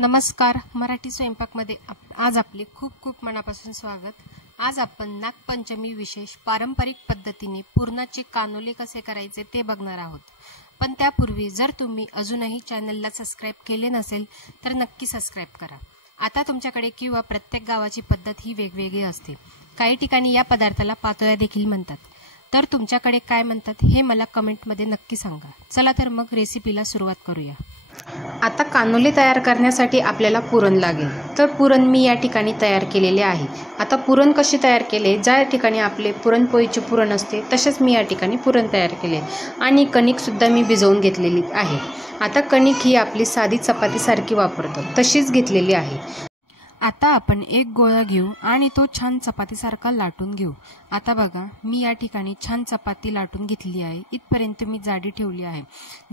नमस्कार, मराठी स्वयंपाकमध्ये आज आपले खूप खूप मनापासून स्वागत। आज आपण नागपंचमी विशेष पारंपरिक पद्धतीने पुरणाचे कानोले कसे करायचे ते बघणार आहोत। पण त्यापूर्वी जर तुम्ही अजूनही चॅनलला सबस्क्राइब केले नसेल तर नक्की सबस्क्राइब करा। आता तुमच्याकडे किंवा प्रत्येक गावाची पद्धत ही वेगवेगळी असते। काही ठिकाणी या पदार्थाला पातोळ्या देखील म्हणतात, तर तुमच्याकडे काय म्हणतात हे मला कमेंटमध्ये नक्की सांगा। चला तर मग रेसिपीला सुरुवात करूया। आता कानोले तयार करण्यासाठी आपल्याला पुरण लागेल, तर पुरण मी या ठिकाणी तयार केलेले आहे। आता पुरण कसे तयार केले, ज्या ठिकाणी आपले पुरणपोळीचे पुरण असते तसेच मी या ठिकाणी पुरण तयार केले आणि कणिक सुद्धा मी भिजवून घेतलेली आहे। आता कणिक ही आपली साधी चपातीसारखी वापरतो तशीच घेतलेली आहे। आता आपण एक गोळा घेऊ आणि तो छान चपातीसारखा लाटून घेऊ। आता बघा, मी या ठिकाणी छान चपाती लाटून घेतली आहे। इथपर्यंत मी जाडी ठेवली आहे,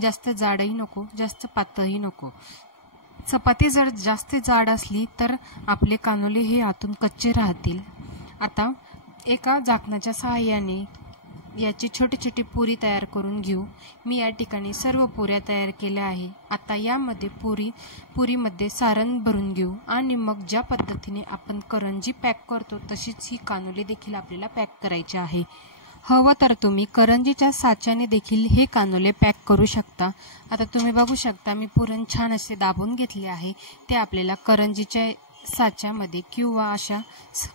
जास्त जाडही नको जास्त पातळही नको। चपाती जर जास्त जाड असली तर आपले कानोले हे आतून कच्चे राहतील। आता एका झाकणाच्या सहाय्याने याची छोटी छोटी पुरी तयार करून घेऊ। मी या ठिकाणी सर्व पुऱ्या तयार केल्या आहे। आता यामध्ये पुरीमध्ये सारण भरून घेऊ आणि मग ज्या पद्धतीने आपण करंजी पॅक करतो तशीच ही कानोले देखील आपल्याला पॅक करायचे आहे। हवं तर तुम्ही करंजीच्या साच्याने देखील हे कानोले पॅक करू शकता। आता तुम्ही बघू शकता, मी पुरण छान असे दाबून घेतले आहे। ते आपल्याला करंजीच्या साच्यामध्ये किंवा अशा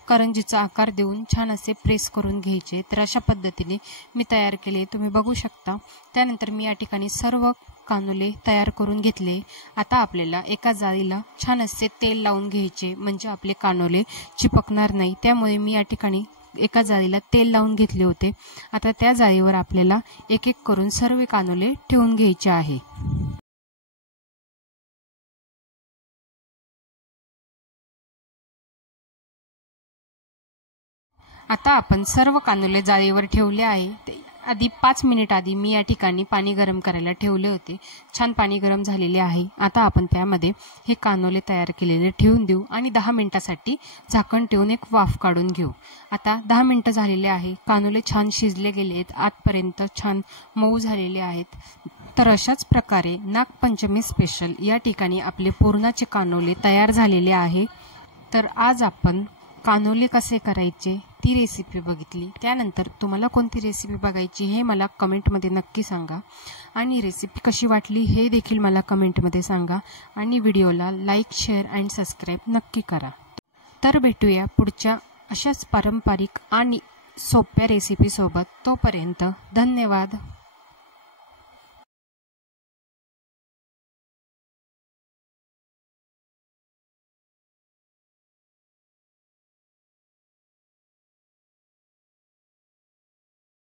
करंजीचा आकार देऊन छान असे प्रेस करून घ्यायचे। तर अशा पद्धतीने मी तयार केले, तुम्ही बघू शकता। त्यानंतर मी या ठिकाणी सर्व कानोले तयार करून घेतले। आता आपल्याला एका जाळीला छान असे तेल लावून घ्यायचे, म्हणजे आपले कानोले चिपकणार नाही। त्यामुळे मी या ठिकाणी एका जाळीला तेल लावून घेतले होते। आता त्या जाळीवर आपल्याला एक एक करून सर्व कानोले ठेवून घ्यायचे आहे। आता आपण सर्व कानोले जाळीवर ठेवले आहे। आधी 5 मिनिट आधी मी या ठिकाणी पाणी गरम करायला ठेवले होते। छान पाणी गरम झालेले आहे। आता आपण त्यामध्ये हे कानोले तयार केलेले ठेवून देऊ आणि 10 मिनिटांसाठी झाकण ठेवून एक वाफ काढून घेऊ। आता 10 मिनिटं झालेले आहे, कानोले छान शिजले गेले आहेत, आतपर्यंत छान मऊ झालेले आहेत। तर अशाच प्रकारे नागपंचमी स्पेशल या ठिकाणी आपले पुरणाचे कानोले तयार झालेले आहे। तर आज आपण कानोले कसे करायचे ती रेसिपी बघितली। त्यानंतर तुम्हाला कोणती रेसिपी बघायची हे मला कमेंटमध्ये नक्की सांगा आणि रेसिपी कशी वाटली हे देखील मला कमेंटमध्ये सांगा आणि व्हिडिओला लाईक, शेअर आणि सबस्क्राइब नक्की करा। तर भेटूया पुढच्या अशाच पारंपरिक आणि सोप्या रेसिपी सोबत। तोपर्यंत धन्यवाद।